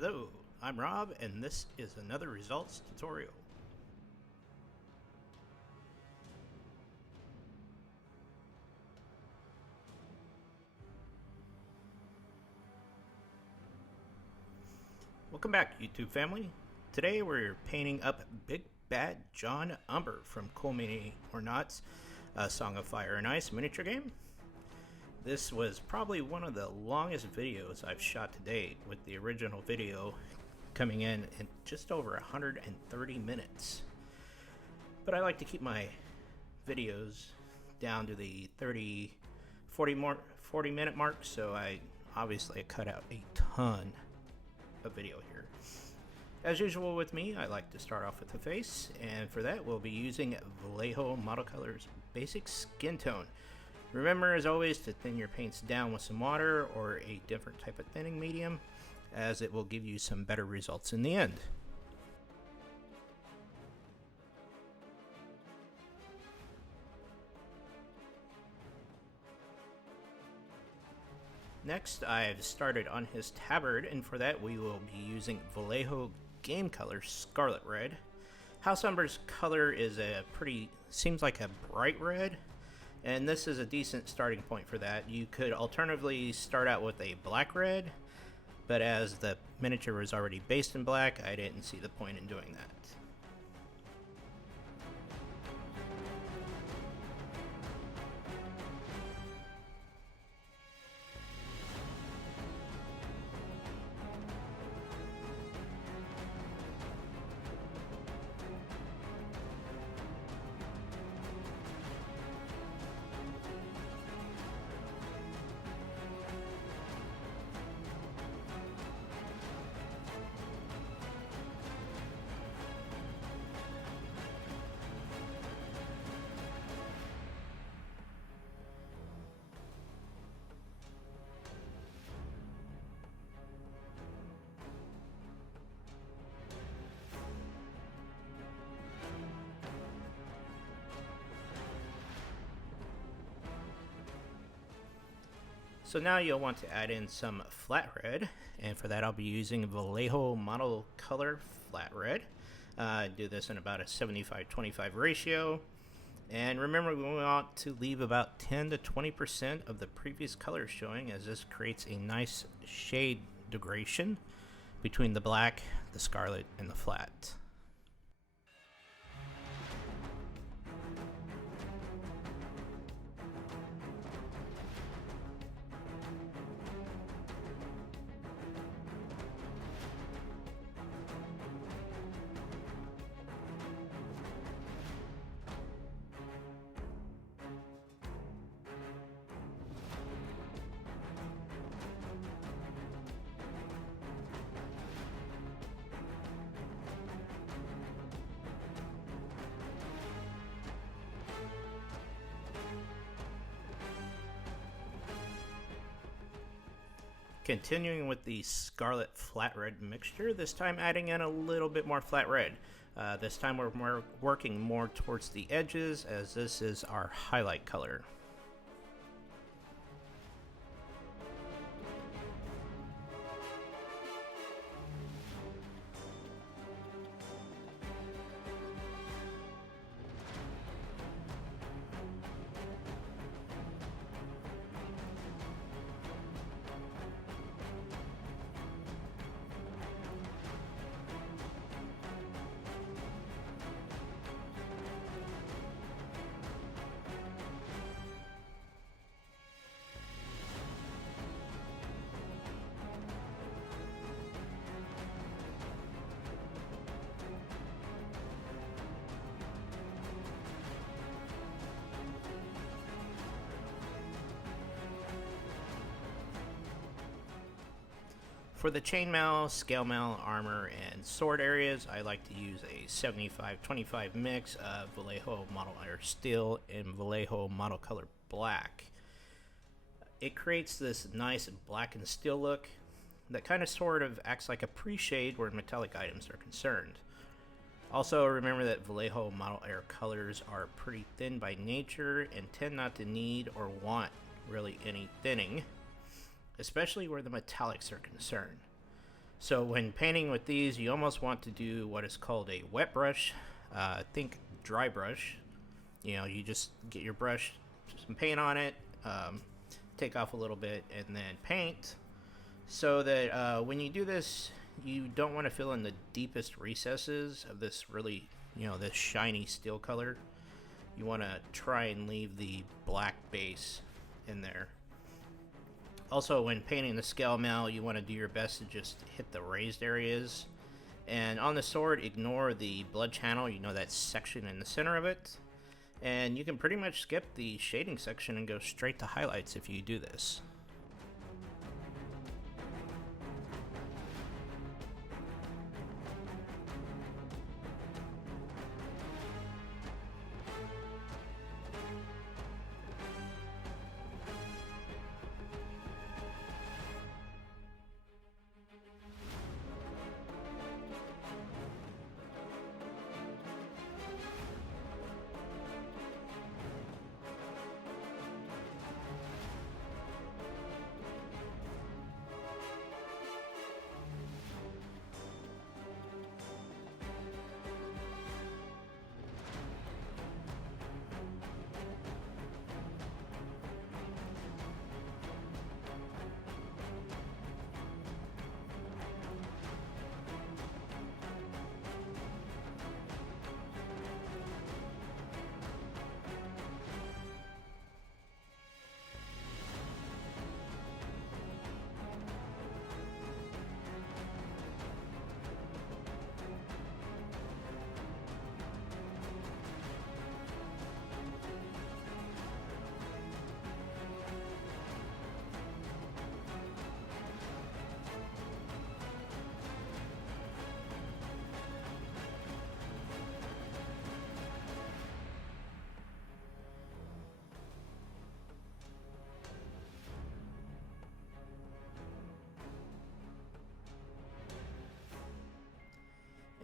Hello, I'm Rob, and this is another results tutorial. Welcome back, YouTube family. Today we're painting up Big Bad John Umber from Cool Mini or Not's Song of Fire and Ice miniature game. This was probably one of the longest videos I've shot to date, with the original video coming in just over 130 minutes. But I like to keep my videos down to the 40 minute mark, so I obviously cut out a ton of video here. As usual with me, I like to start off with the face, and for that we'll be using Vallejo Model Colors Basic Skintone. Remember, as always, to thin your paints down with some water or a different type of thinning medium, as it will give you some better results in the end. Next, I've started on his tabard, and for that we will be using Vallejo Game Color Scarlett Red. House Umber's color is seems like a bright red, and this is a decent starting point for that. You could alternatively start out with a black red, but as the miniature was already based in black, I didn't see the point in doing that. So now you'll want to add in some flat red, and for that I'll be using Vallejo Model Color Flat Red. Do this in about a 75-25 ratio, and remember, we want to leave about 10 to 20% of the previous colors showing, as this creates a nice shade degradation between the black, the scarlet, and the flat. Continuing with the Scarlet Flat Red mixture, this time adding in a little bit more flat red. This time we're working more towards the edges, as this is our highlight color. For the chainmail, scale mail, armor, and sword areas, I like to use a 75-25 mix of Vallejo Model Air Steel and Vallejo Model Color Black. It creates this nice black and steel look that kind of sort of acts like a pre-shade where metallic items are concerned. Also, remember that Vallejo Model Air colors are pretty thin by nature and tend not to need or want really any thinning, especially where the metallics are concerned. So when painting with these, you almost want to do what is called a wet brush. Think dry brush. You know, you just get your brush, some paint on it, take off a little bit, and then paint. So that when you do this, you don't want to fill in the deepest recesses of this really, this shiny steel color. You want to try and leave the black base in there. Also, when painting the scale mail, you want to do your best to just hit the raised areas. And on the sword, ignore the blood channel, that section in the center of it. And you can pretty much skip the shading section and go straight to highlights if you do this.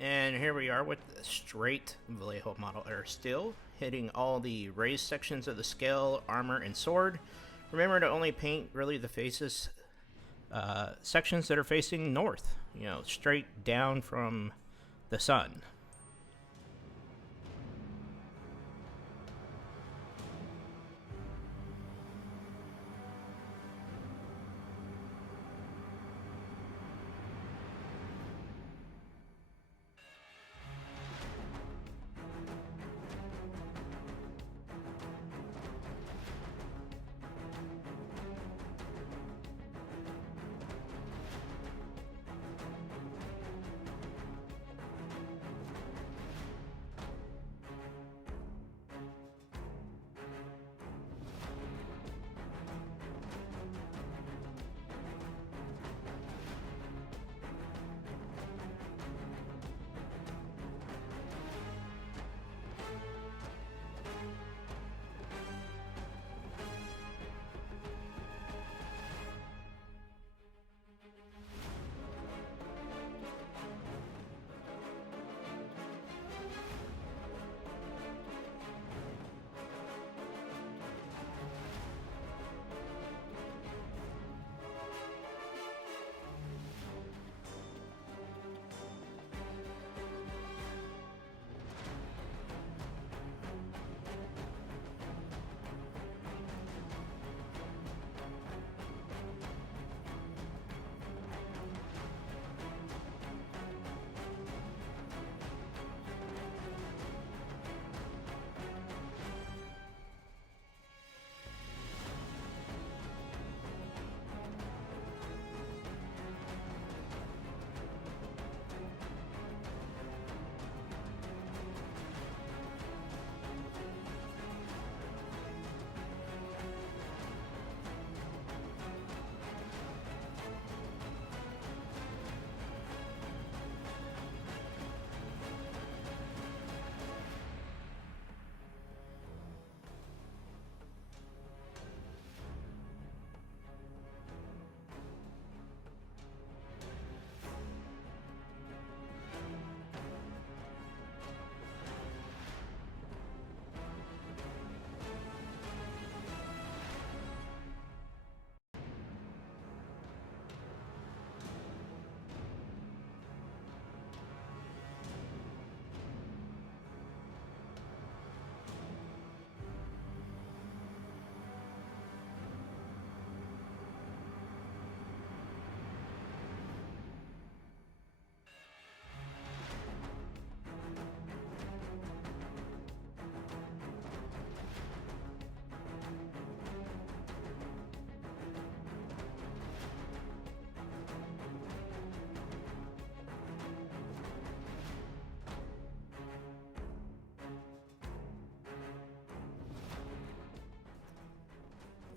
And here we are with the straight Vallejo model air still, hitting all the raised sections of the scale, armor, and sword. Remember to only paint really the faces, sections that are facing north, straight down from the sun.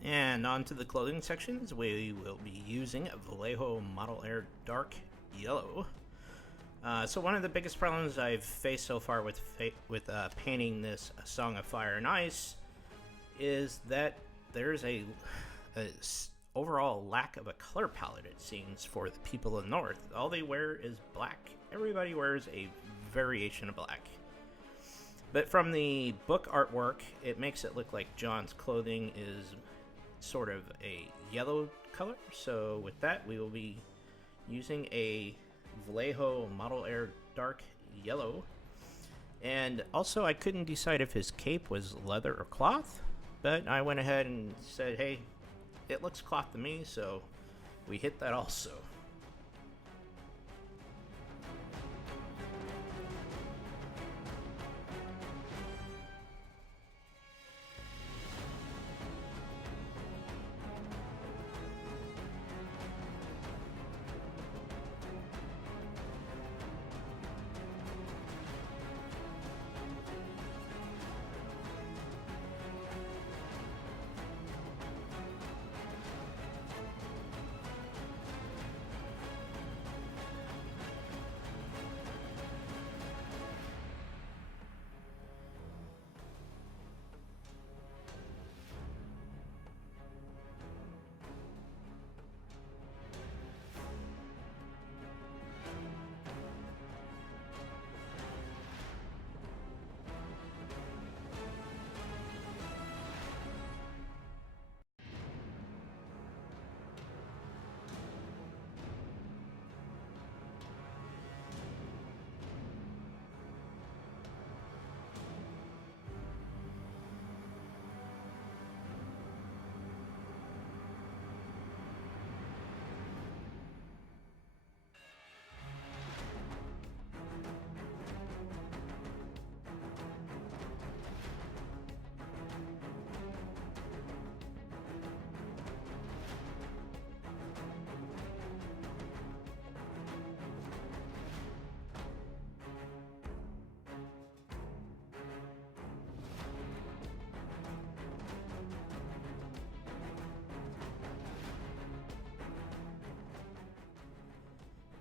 And on to the clothing sections, we will be using Vallejo Model Air Dark Yellow. So one of the biggest problems I've faced so far with painting this Song of Fire and Ice is that there's a overall lack of a color palette, it seems, for the people of the North. All they wear is black. Everybody wears a variation of black. But from the book artwork, it makes it look like John's clothing is sort of a yellow color. So with that, we will be using a Vallejo Model Air Dark Yellow. And also, I couldn't decide if his cape was leather or cloth, but I went ahead and said, hey, it looks cloth to me, so we hit that also.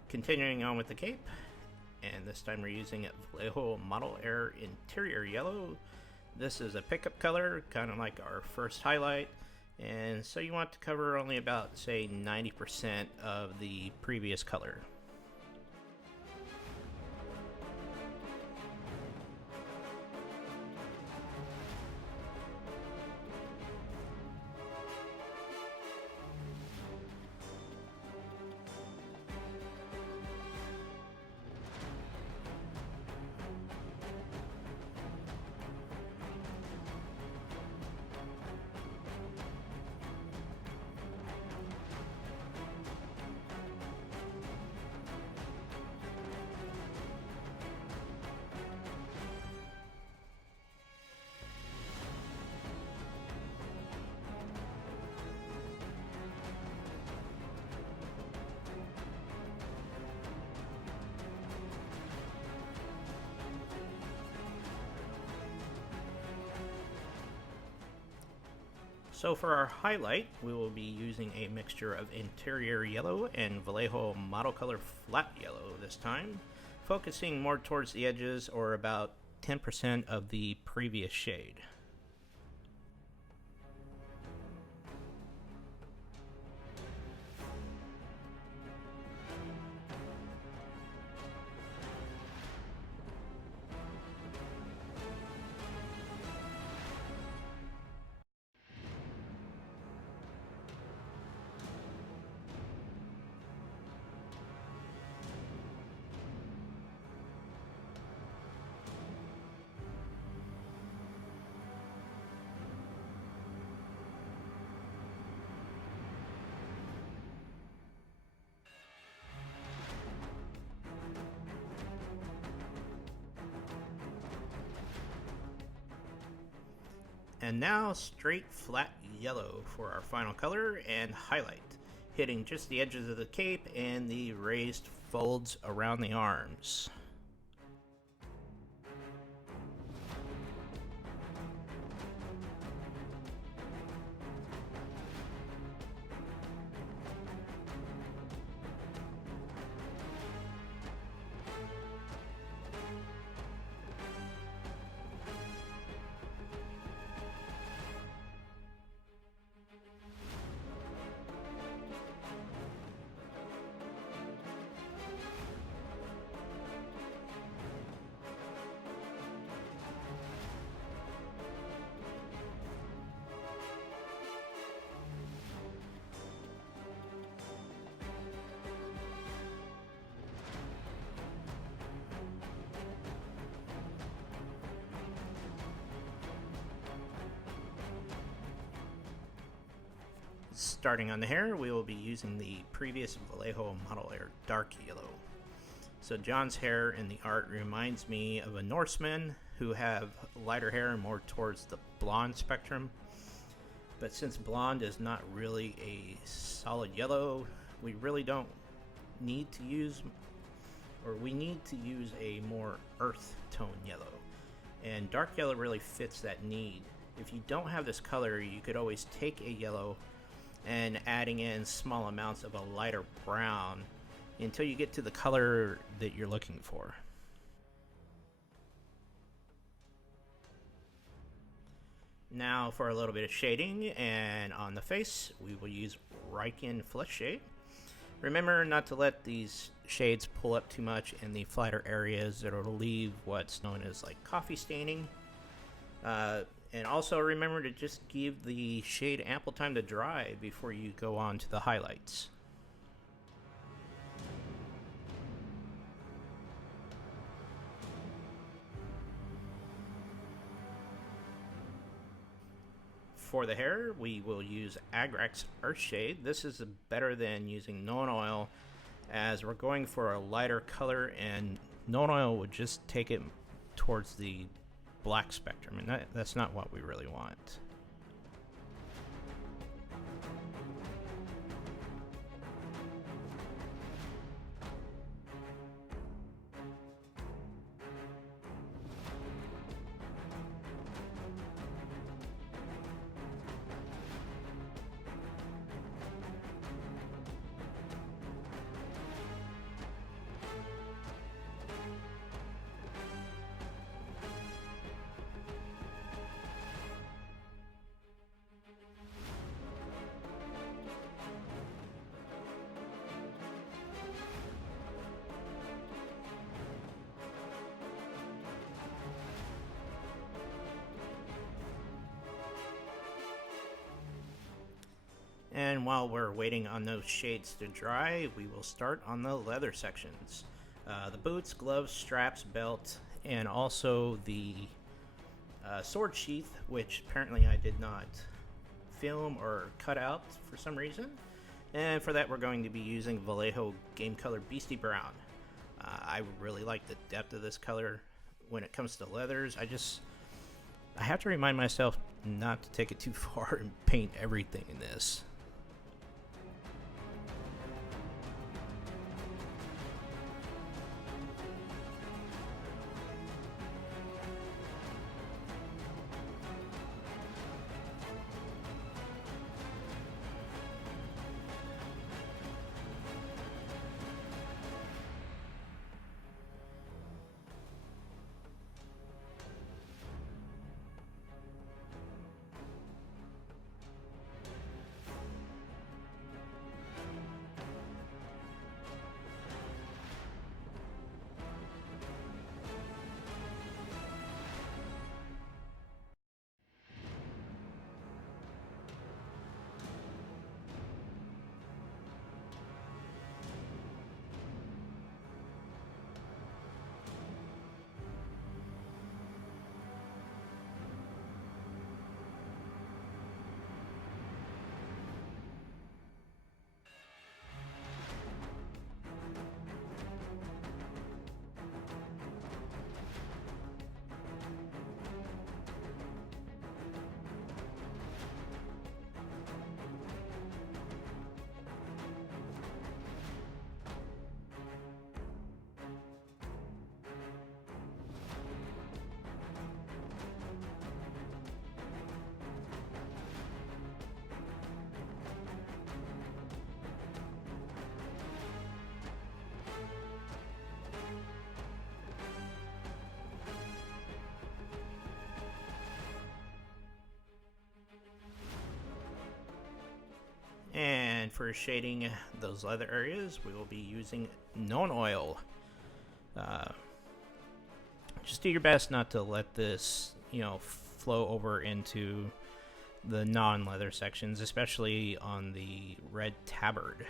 Continuing on with the cape, and this time we're using Vallejo Model Air Interior Yellow. This is a pickup color, kind of like our first highlight, and so you want to cover only about, say, 90% of the previous color. So for our highlight, we will be using a mixture of Interior Yellow and Vallejo Model Color Flat Yellow this time, focusing more towards the edges or about 10% of the previous shade. And now straight flat yellow for our final color and highlight, hitting just the edges of the cape and the raised folds around the arms. Starting on the hair, we will be using the previous Vallejo Model Air Dark Yellow. So John's hair in the art reminds me of a Norseman who have lighter hair more towards the blonde spectrum. But since blonde is not really a solid yellow, we really don't need to use, or we need to use a more earth tone yellow. And dark yellow really fits that need. If you don't have this color, you could always take a yellow and adding in small amounts of a lighter brown until you get to the color that you're looking for. Now for a little bit of shading, and on the face we will use Reikland Fleshshade. Remember not to let these shades pull up too much in the flatter areas, that it'll leave what's known as like coffee staining. And also remember to just give the shade ample time to dry before you go on to the highlights. For the hair, we will use Agrax Earthshade. This is better than using Nuln Oil, as we're going for a lighter color, and Nuln Oil would just take it towards the black spectrum, and that's not what we really want. And while we're waiting on those shades to dry, we will start on the leather sections. The boots, gloves, straps, belt, and also the sword sheath, which apparently I did not film or cut out for some reason. And for that we're going to be using Vallejo Game Color Beasty Brown. I really like the depth of this color when it comes to leathers. I have to remind myself not to take it too far and paint everything in this. And for shading those leather areas, we will be using Nuln Oil. Just do your best not to let this, flow over into the non-leather sections, especially on the red tabard.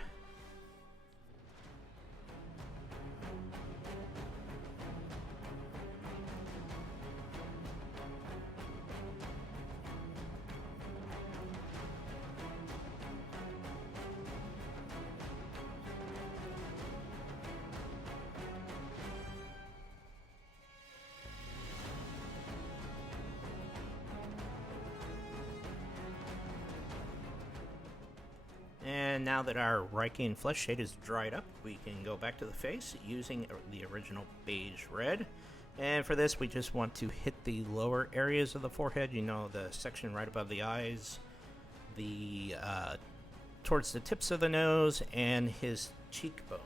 now that our Reikland Fleshshade is dried up, we can go back to the face using the original Beige Red. And for this, we just want to hit the lower areas of the forehead, you know, the section right above the eyes, the towards the tips of the nose, and his cheekbones.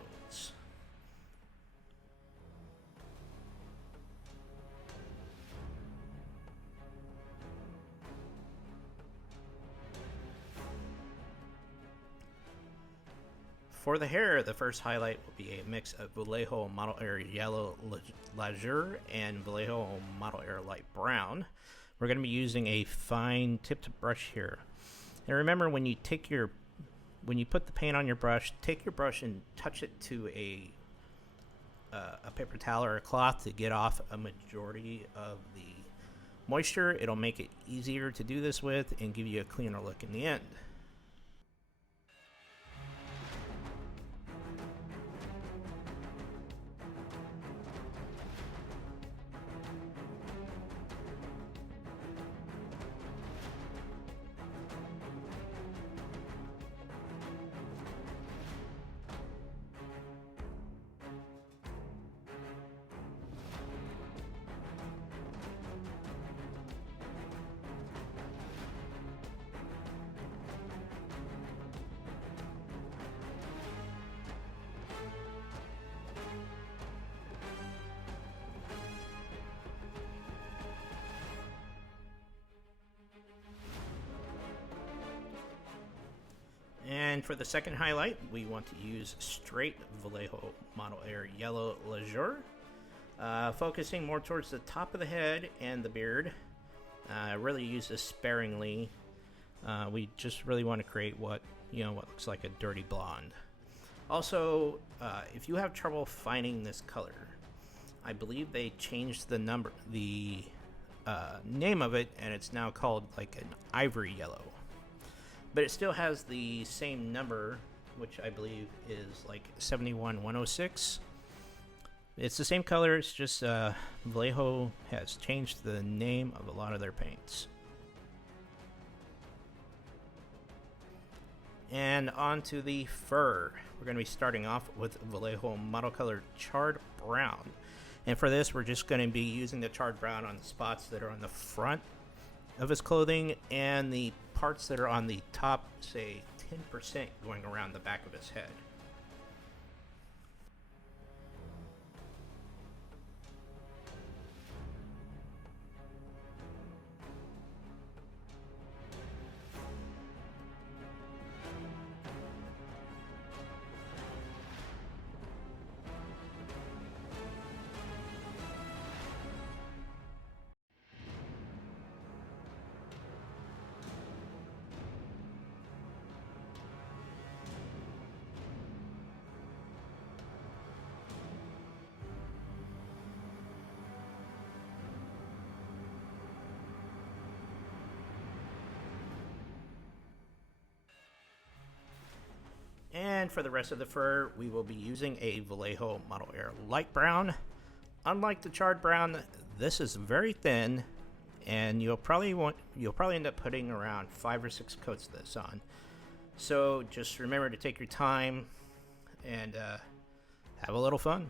For the hair, the first highlight will be a mix of Vallejo Model Air Yellow Lazure and Vallejo Model Air Light Brown. We're going to be using a fine tipped brush here. And remember, when you put the paint on your brush, take your brush and touch it to a paper towel or a cloth to get off a majority of the moisture. It'll make it easier to do this with and give you a cleaner look in the end. And for the second highlight, we want to use straight Vallejo Model Air Yellow Lazure, focusing more towards the top of the head and the beard. Really use this sparingly. We just really want to create what looks like a dirty blonde. Also, if you have trouble finding this color, I believe they changed the name of it, and it's now called like an ivory yellow. But it still has the same number, which I believe is like 71106. It's the same color, it's just Vallejo has changed the name of a lot of their paints. And on to the fur. We're going to be starting off with Vallejo Model Color Charred Brown. And for this, we're just going to be using the charred brown on the spots that are on the front of his clothing and the parts that are on the top, say 10% going around the back of his head. And for the rest of the fur, we will be using a Vallejo Model Air Light Brown. Unlike the charred brown, this is very thin, and you'll probably end up putting around 5 or 6 coats of this on. So just remember to take your time and have a little fun.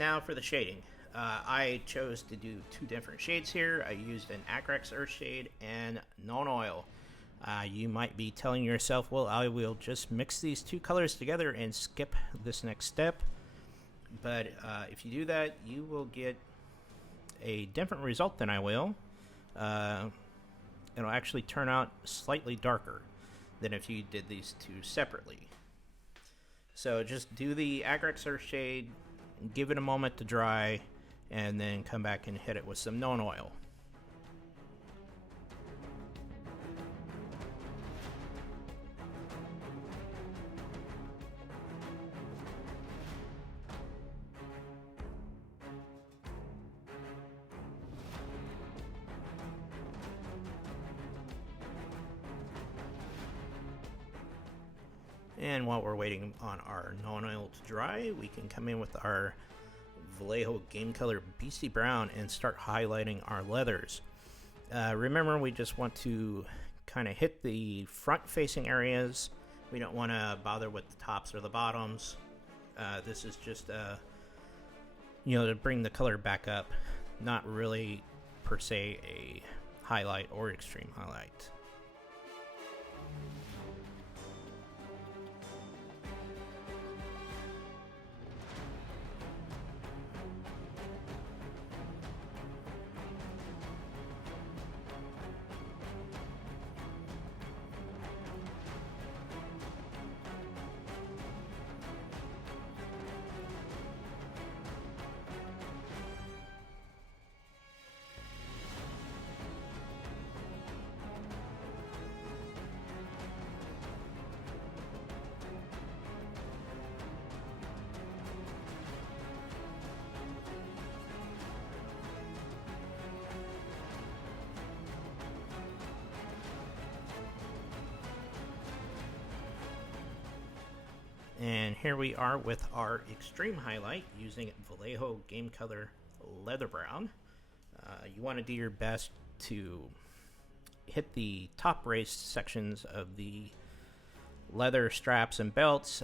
now for the shading. I chose to do two different shades here. I used an Agrax Earthshade and Nuln Oil. You might be telling yourself, well, I will just mix these two colors together and skip this next step. But if you do that, you will get a different result than I will. It'll actually turn out slightly darker than if you did these two separately. So just do the Agrax Earthshade, give it a moment to dry, and then come back and hit it with some Nuln Oil. And while we're waiting on our Nuln Oil to dry, we can come in with our Vallejo Game Color Beasty Brown and start highlighting our leathers. Remember, we just want to kind of hit the front facing areas. We don't want to bother with the tops or the bottoms. This is just to bring the color back up, not really per se a highlight or extreme highlight. And here we are with our extreme highlight using Vallejo Game Color Leather Brown. You want to do your best to hit the top race sections of the leather straps and belts.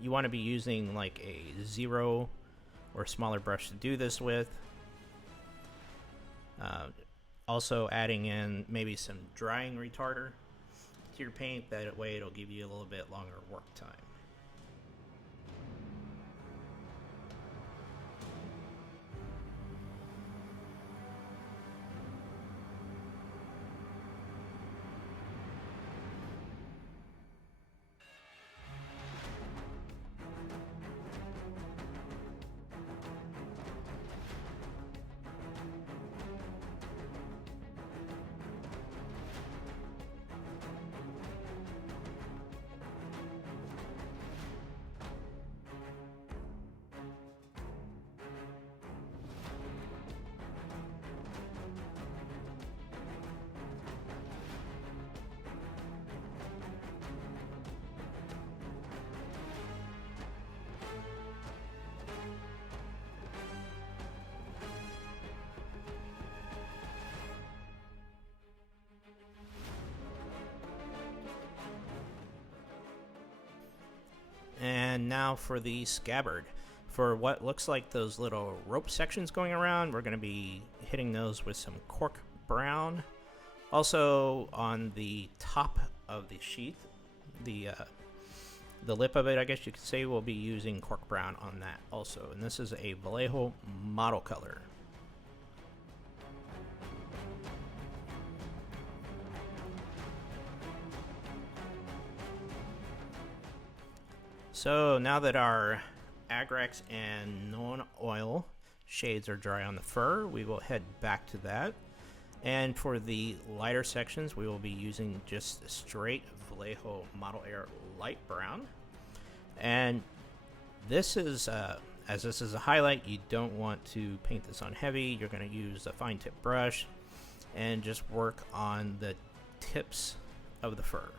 You want to be using like a 0 or smaller brush to do this with. Also adding in maybe some drying retarder to your paint, that way it'll give you a little bit longer work time. And now for the scabbard. For what looks like those little rope sections going around, we're going to be hitting those with some Cork Brown. Also on the top of the sheath, the lip of it, I guess you could say, we'll be using Cork Brown on that also. And this is a Vallejo model color. So now that our Agrax and Nuln Oil shades are dry on the fur, we will head back to that. And for the lighter sections, we will be using just straight Vallejo Model Air Light Brown. And this is, as this is a highlight, you don't want to paint this on heavy. You're going to use a fine tip brush and just work on the tips of the fur.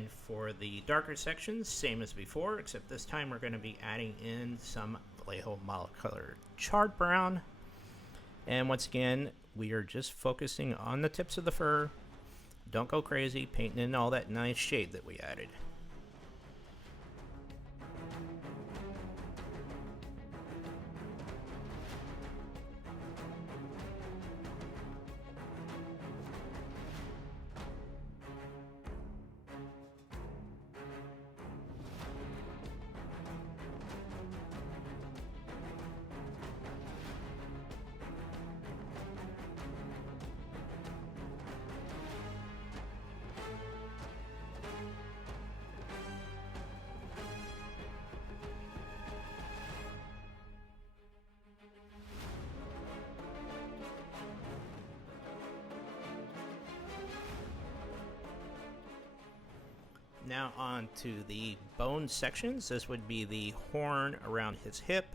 And for the darker sections, same as before, except this time we're going to be adding in some Vallejo Monocolor Charred Brown. And once again, we are just focusing on the tips of the fur. Don't go crazy painting in all that nice shade that we added. Now on to the bone sections. This would be the horn around his hip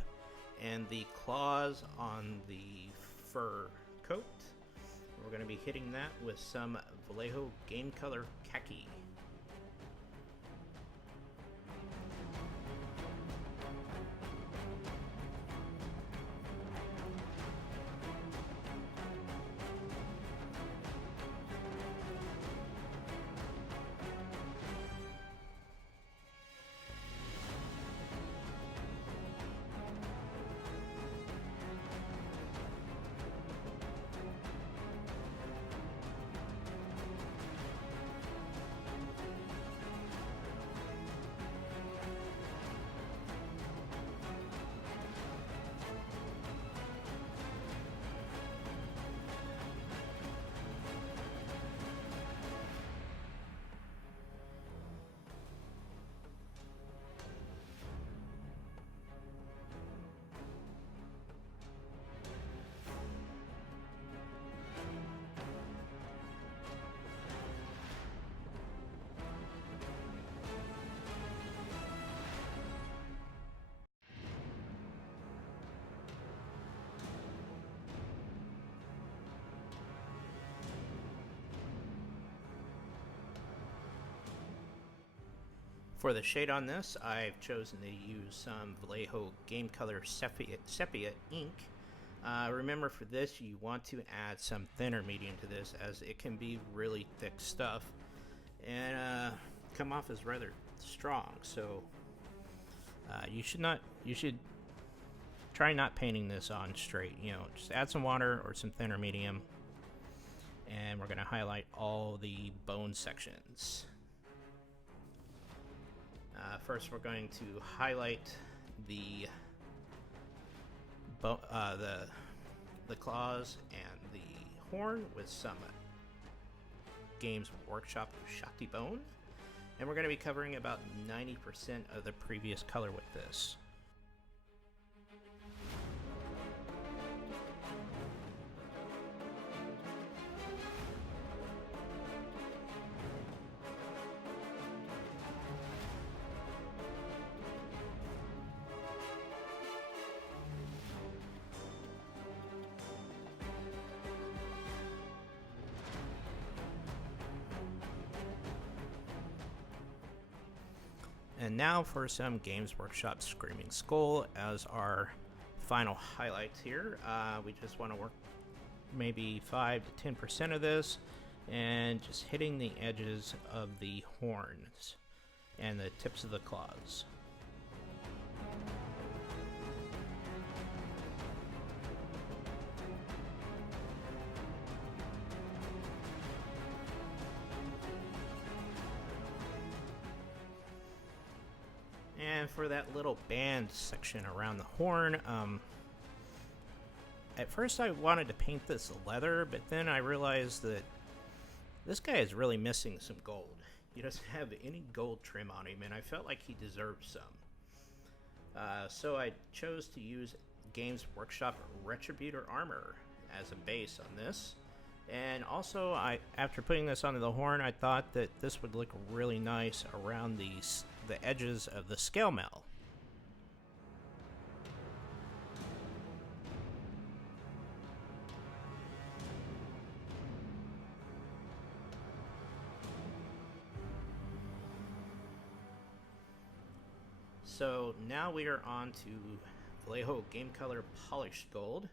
and the claws on the fur coat. We're going to be hitting that with some Vallejo Game Color Khaki. For the shade on this, I've chosen to use some Vallejo Game Color Sephia Ink. Remember, for this you want to add some thinner medium to this, as it can be really thick stuff and come off as rather strong. So you should try not painting this on straight. Just add some water or some thinner medium, and we're going to highlight all the bone sections. First, we're going to highlight the claws and the horn with some Games Workshop Shakti Bone, and we're going to be covering about 90% of the previous color with this. And now for some Games Workshop Screaming Skull as our final highlights here. We just want to work maybe 5 to 10% of this, and just hitting the edges of the horns and the tips of the claws. And for that little band section around the horn, at first I wanted to paint this leather, but then I realized that this guy is really missing some gold. He doesn't have any gold trim on him, and I felt like he deserved some. So I chose to use Games Workshop Retributor Armour as a base on this. And also, after putting this onto the horn, I thought that this would look really nice around the edges of the scale mail. So now we are on to Vallejo Game Color Polished Gold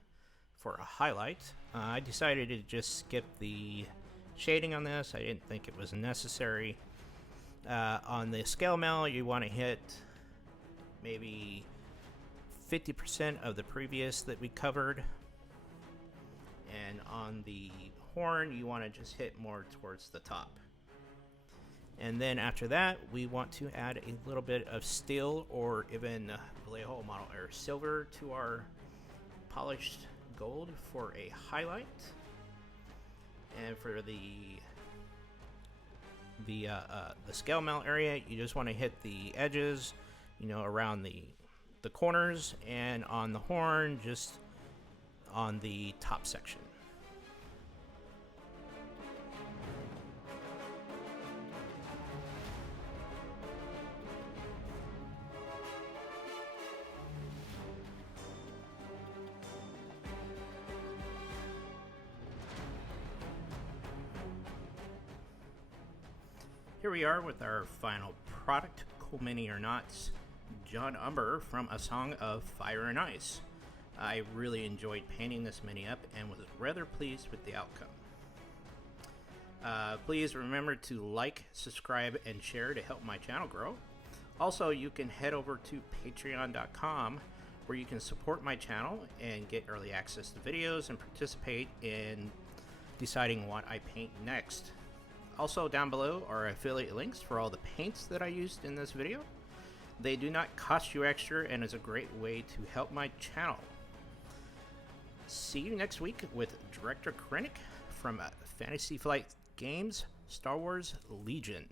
for a highlight. I decided to just skip the shading on this. I didn't think it was necessary. On the scale mill, you want to hit maybe 50% of the previous that we covered. And on the horn, you want to just hit more towards the top. And then after that, we want to add a little bit of steel or even Vallejo Model Air Silver to our polished gold for a highlight. And for the scale mount area, you just want to hit the edges, you know, around the corners, and on the horn, just on the top section. Here we are with our final product, Cool Mini or Not's John Umber from A Song of Fire and Ice. I really enjoyed painting this mini up and was rather pleased with the outcome. Please remember to like, subscribe, and share to help my channel grow. Also, you can head over to patreon.com where you can support my channel and get early access to videos and participate in deciding what I paint next. Also, down below are affiliate links for all the paints that I used in this video. They do not cost you extra and is a great way to help my channel. See you next week with Director Krennic from Fantasy Flight Games Star Wars Legion.